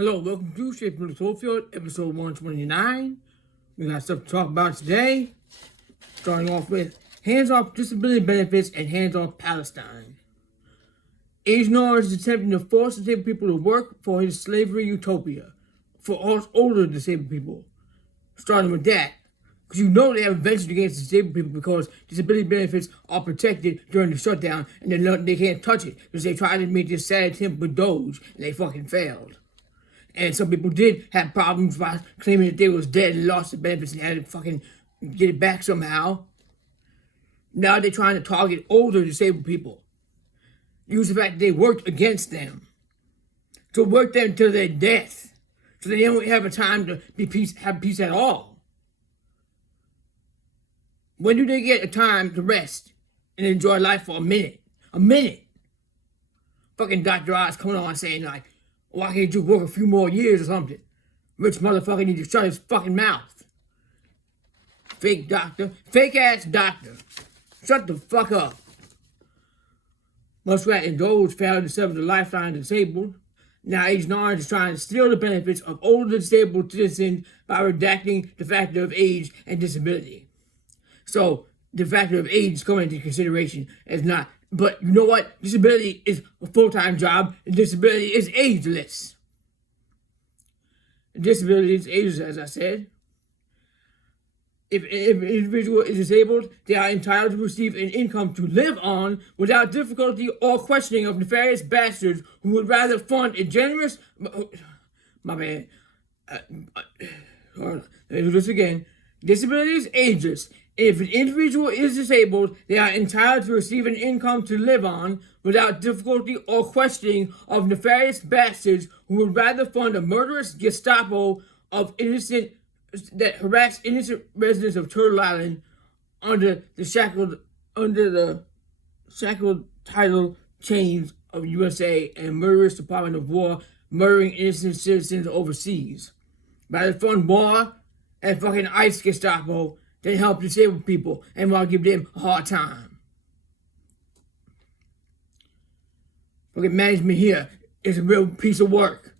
Hello, welcome to Shaping the Cloverfield, episode 129. We got stuff to talk about today. Starting off with hands-off disability benefits and hands-off Palestine. Eisenhower is attempting to force disabled people to work for his slavery utopia for us older disabled people. Starting with that, because you know they have ventured against disabled people because disability benefits are protected during the shutdown and they can't touch it because they tried to make this sad attempt with Doge and they fucking failed. And some people did have problems by claiming that they was dead and lost the benefits and had to fucking get it back somehow. Now they're trying to target older disabled people. Use the fact that they worked against them. To work them to their death. So they don't have a time to have peace at all. When do they get a time to rest and enjoy life for a minute? A minute. Fucking Dr. Oz coming on saying like, why can't you work a few more years or something? Rich motherfucker needs to shut his fucking mouth. Fake doctor. Fake ass doctor. Shut the fuck up. Muskrat and Doge failed to sever the lifeline disabled. Now Agent Orange is trying to steal the benefits of older disabled citizens by redacting the factor of age and disability. So the factor of age is coming into consideration as not. But you know what? Disability is a full-time job, and disability is ageless. Disability is ageless, as I said. If an individual is disabled, they are entitled to receive an income to live on without difficulty or questioning of nefarious bastards who would rather fund a generous... My bad. Hold on. Let me do this again. Disability is ageless. If an individual is disabled, they are entitled to receive an income to live on without difficulty or questioning of nefarious bastards who would rather fund a murderous Gestapo of innocent that harass innocent residents of Turtle Island under the shackled title chains of USA and murderous Department of War murdering innocent citizens overseas. Rather fund war and fucking ICE Gestapo than help disabled people and while give them a hard time. Fucking management here is a real piece of work.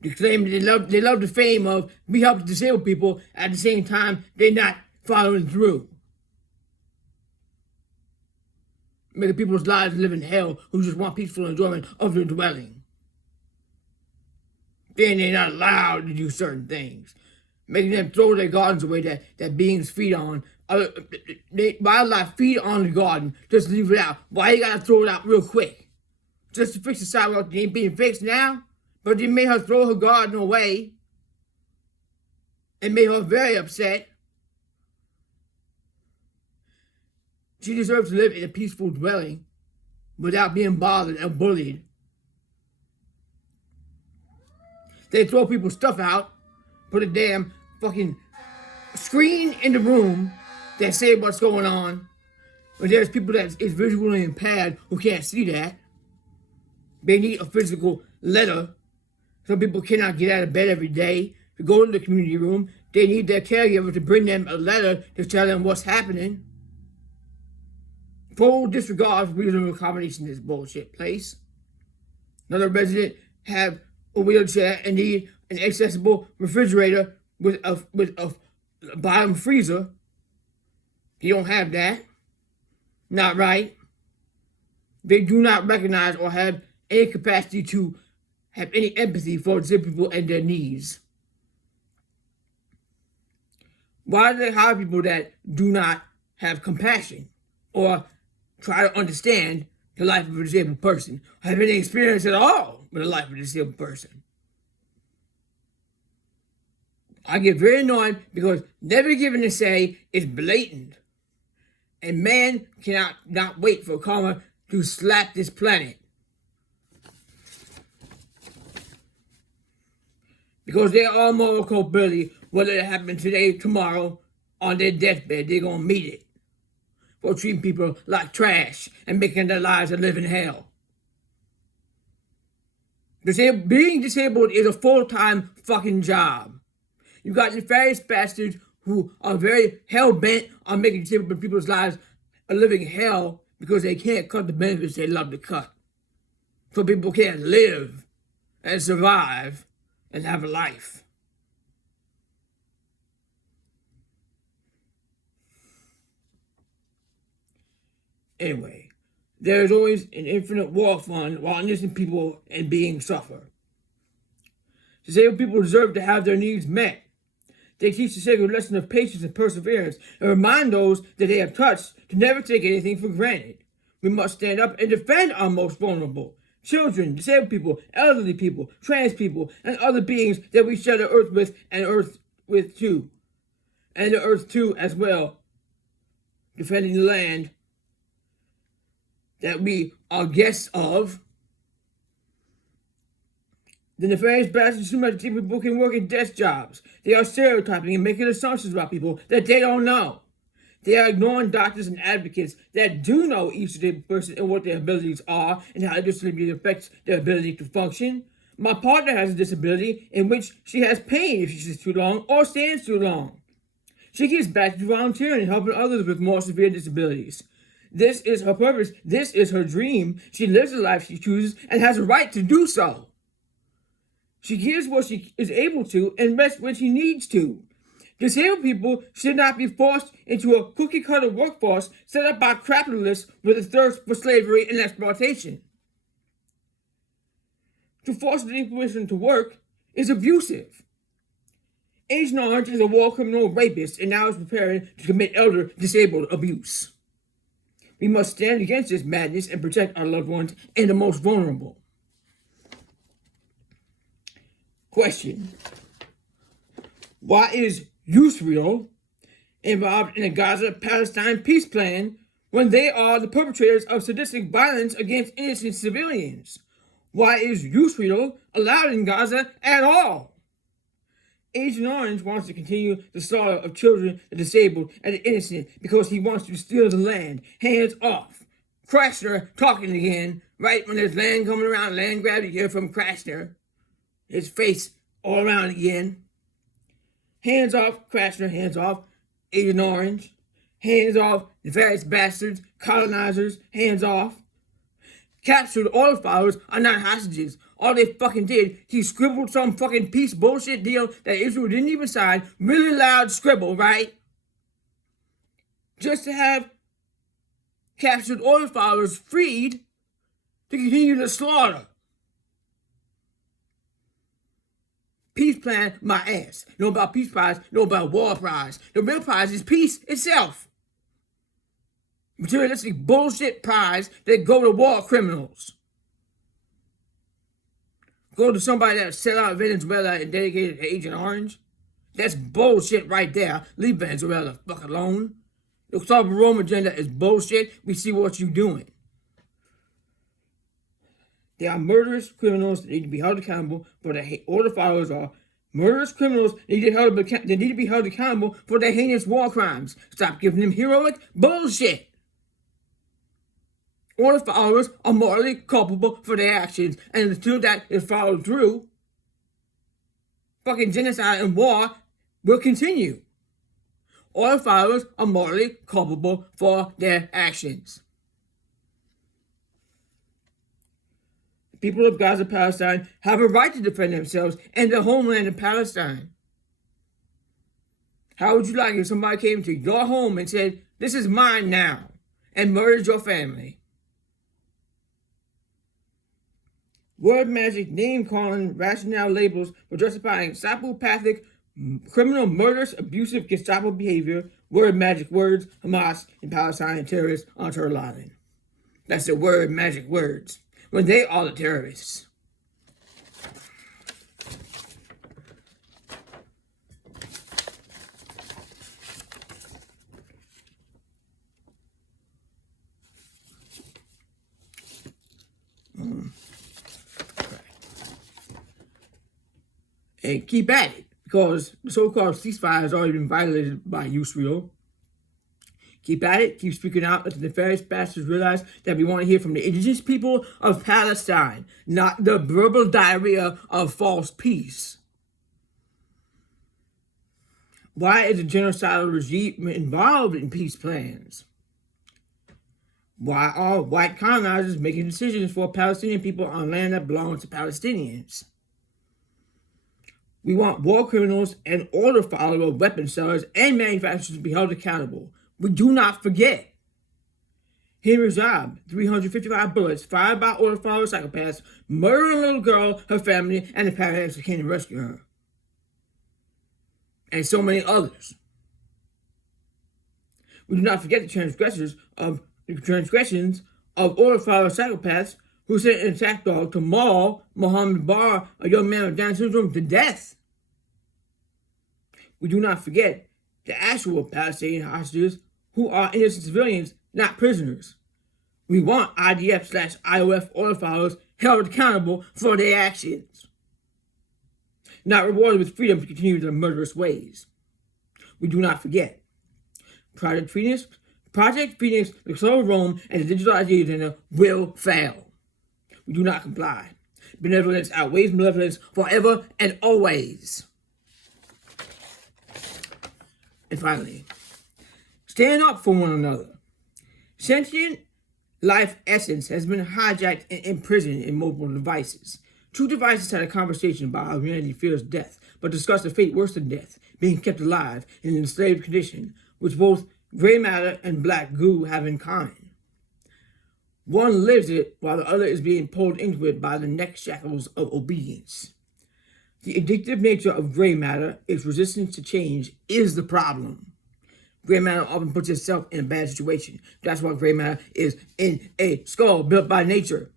They claim they love the fame of we help disabled people, at the same time they're not following through. Making people's lives live in hell who just want peaceful enjoyment of their dwelling. Then they're not allowed to do certain things. Making them throw their gardens away that beings feed on. Wildlife feed on the garden. Just leave it out. Why you gotta throw it out real quick? Just to fix the sidewalk that ain't being fixed now? But they made her throw her garden away. It made her very upset. She deserves to live in a peaceful dwelling without being bothered and bullied. They throw people's stuff out. Put a damn fucking screen in the room that say what's going on. But there's people that is visually impaired who can't see that. They need a physical letter. Some people cannot get out of bed every day to go to the community room. They need their caregiver to bring them a letter to tell them what's happening. Full disregard for reasonable accommodation in this bullshit place. Another resident have a wheelchair and need an accessible refrigerator with a bottom freezer. You don't have that. Not right. They do not recognize or have any capacity to have any empathy for disabled people and their needs. Why do they hire people that do not have compassion or try to understand the life of a disabled person, or have any experience at all with the life of a disabled person? I get very annoyed because never given a say is blatant. And man cannot not wait for karma to slap this planet. Because they're all moral culpability, whether it happens today, tomorrow, on their deathbed, they're going to meet it. For treating people like trash and making their lives a living hell. Being disabled is a full-time fucking job. You got nefarious bastards who are very hell-bent on making disabled people's lives a living hell because they can't cut the benefits they love to cut. So people can't live. and survive and have a life. Anyway, there is always an infinite war fund while innocent people and beings suffer. Disabled people deserve to have their needs met. They teach the sacred lesson of patience and perseverance and remind those that they have touched to never take anything for granted. We must stand up and defend our most vulnerable. Children, disabled people, elderly people, trans people, and other beings that we share the earth with and earth with too. And the earth too as well. Defending the land that we are guests of. The nefarious bastards who make people can work at desk jobs. They are stereotyping and making assumptions about people that they don't know. They are ignoring doctors and advocates that do know each person and what their abilities are and how disability affects their ability to function. My partner has a disability in which she has pain if she sits too long or stands too long. She gives back to volunteering and helping others with more severe disabilities. This is her purpose. This is her dream. She lives the life she chooses and has a right to do so. She gives what she is able to and rests when she needs to. Disabled people should not be forced into a cookie-cutter workforce set up by capitalists with a thirst for slavery and exploitation. To force a disabled person to work is abusive. Agent Orange is a war criminal rapist and now is preparing to commit elder disabled abuse. We must stand against this madness and protect our loved ones and the most vulnerable. Question: why is Israel involved in the Gaza-Palestine peace plan when they are the perpetrators of sadistic violence against innocent civilians? Why is Israel allowed in Gaza at all? Agent Orange wants to continue the slaughter of children, the disabled, and the innocent because he wants to steal the land. Hands off. Krasner talking again, right when there's land coming around, land grab, you hear from Krasner. His face all around again. Hands off, Krasner, hands off, Agent Orange. Hands off, nefarious bastards, colonizers, hands off. Captured oil followers are not hostages. All they fucking did, he scribbled some fucking peace bullshit deal that Israel didn't even sign. Really loud scribble, right? Just to have captured oil followers freed to continue the slaughter. Peace plan, my ass. Know about peace prize, know about war prize. The real prize is peace itself. Materialistic bullshit prize that go to war criminals. Go to somebody that sell out Venezuela and dedicated to Agent Orange. That's bullshit right there. Leave Venezuela the fuck alone. The October Rome agenda is bullshit. We see what you're doing. They are murderous criminals that need to be held accountable for their all the followers are murderous criminals that need to be held accountable for their heinous war crimes. Stop giving them heroic bullshit. All the followers are morally culpable for their actions, and until that is followed through, fucking genocide and war will continue. All the followers are morally culpable for their actions. The people of Gaza, Palestine have a right to defend themselves and their homeland in Palestine. How would you like if somebody came to your home and said, "This is mine now," and murdered your family? Word magic, name-calling, rationale labels for justifying psychopathic, criminal, murderous, abusive Gestapo behavior. Word magic words, Hamas and Palestinian terrorists onto our line. That's the word magic words. When they are the terrorists. And keep at it, because the so-called ceasefire has already been violated by Israel. Keep at it, keep speaking out, let the nefarious bastards realize that we want to hear from the indigenous people of Palestine, not the verbal diarrhea of false peace. Why is the genocidal regime involved in peace plans? Why are white colonizers making decisions for Palestinian people on land that belongs to Palestinians? We want war criminals and order follower weapon sellers and manufacturers to be held accountable. We do not forget. Henry Job, 355 bullets fired by order follower psychopaths, murdering a little girl, her family, and the paramedics who came to rescue her. And so many others. We do not forget the transgressions of order follower psychopaths who sent an attack dog to maul Mohammed Barr, a young man with Down syndrome, to death. We do not forget the actual Palestinian hostages who are innocent civilians, not prisoners. We want IDF/IOF order followers held accountable for their actions, not rewarded with freedom to continue their murderous ways. We do not forget Project Phoenix, the Clover Rome, and the digital ID agenda will fail. We do not comply. Benevolence outweighs malevolence forever and always. And finally, stand up for one another. Sentient life essence has been hijacked and imprisoned in mobile devices. Two devices had a conversation about how humanity fears death, but discussed a fate worse than death, being kept alive in an enslaved condition, which both gray matter and black goo have in common. One lives it while the other is being pulled into it by the neck shackles of obedience. The addictive nature of gray matter, its resistance to change, is the problem. Gray matter often puts itself in a bad situation. That's why gray matter is in a skull built by nature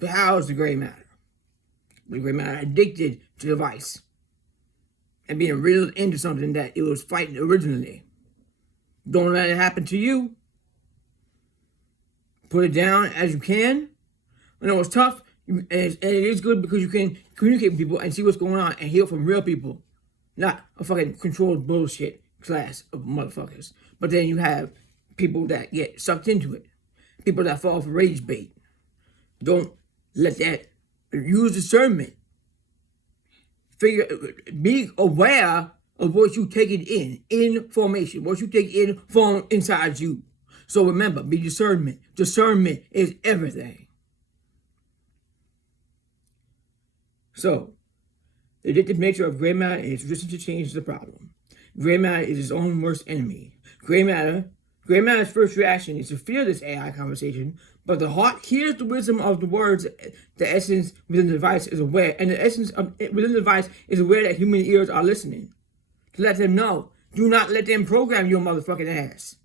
to house the gray matter. The gray matter addicted to the device and being reeled into something that it was fighting originally. Don't let it happen to you. Put it down as you can. I know it's tough, and it is good because you can communicate with people and see what's going on and heal from real people, not a fucking controlled bullshit class of motherfuckers. But then you have people that get sucked into it, people that fall for rage bait. Don't let that. Use discernment. Be aware of what you taking in information, what you take in from inside you. So remember, be discernment. Discernment is everything. So, the addictive nature of gray matter and its resistance to change is the problem. Gray matter is its own worst enemy. Gray matter's first reaction is to fear this AI conversation, but the heart hears the wisdom of the words. The essence within the device is aware, and the essence within the device is aware that human ears are listening. To let them know, do not let them program your motherfucking ass.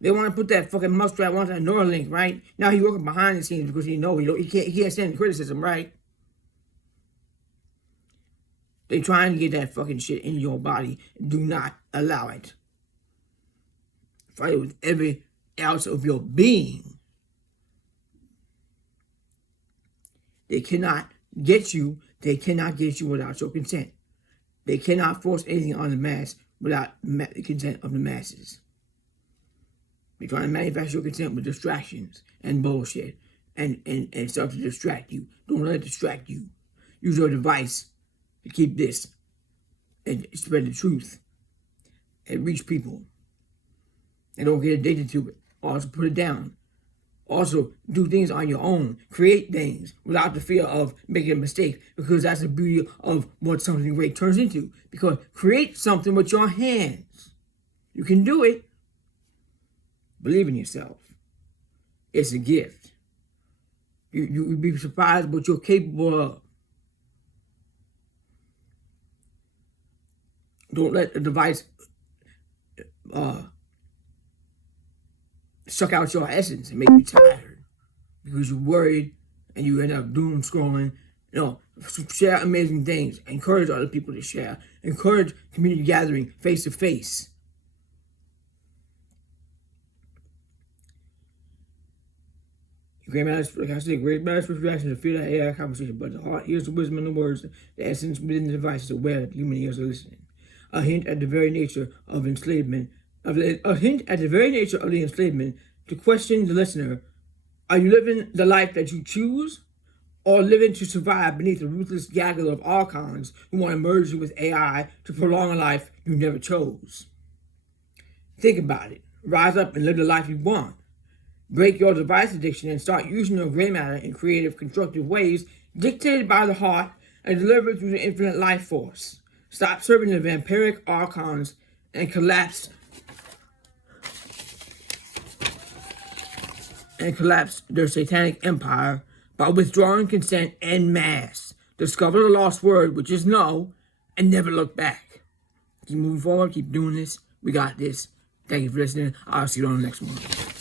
They want to put that fucking muskrat onto that Neuralink, right? Now he's working behind the scenes because he can't stand the criticism, right? They trying to get that fucking shit in your body. Do not allow it. Fight it with every ounce of your being. They cannot get you. They cannot get you without your consent. They cannot force anything on the mass without the consent of the masses. They're trying to manufacture your consent with distractions and bullshit and stuff to distract you. Don't let it distract you. Use your device to keep this and spread the truth and reach people. And don't get addicted to it. Also put it down. Also do things on your own. Create things without the fear of making a mistake, because that's the beauty of what something great turns into. Because create something with your hands. You can do it. Believe in yourself. It's a gift. You'd be surprised what you're capable of. Don't let the device suck out your essence and make you tired because you're worried and you end up doom scrolling. Share amazing things. Encourage other people to share. Encourage community gathering face to face. Great matters, like I said, great matters first reaction to fear that AI conversation, but the heart hears the wisdom in the words. The essence within the device is aware that human ears are listening. A hint at the very nature of enslavement. A hint at the very nature of the enslavement to question the listener: are you living the life that you choose, or living to survive beneath the ruthless gaggle of archons who want to merge you with AI to prolong a life you never chose? Think about it. Rise up and live the life you want. Break your device addiction and start using your gray matter in creative, constructive ways dictated by the heart and delivered through the infinite life force, stopped serving the vampiric archons, and collapsed their satanic empire by withdrawing consent en masse. Discover the lost word, which is no, and never look back. Keep moving forward, keep doing this. We got this. Thank you for listening. I'll see you on the next one.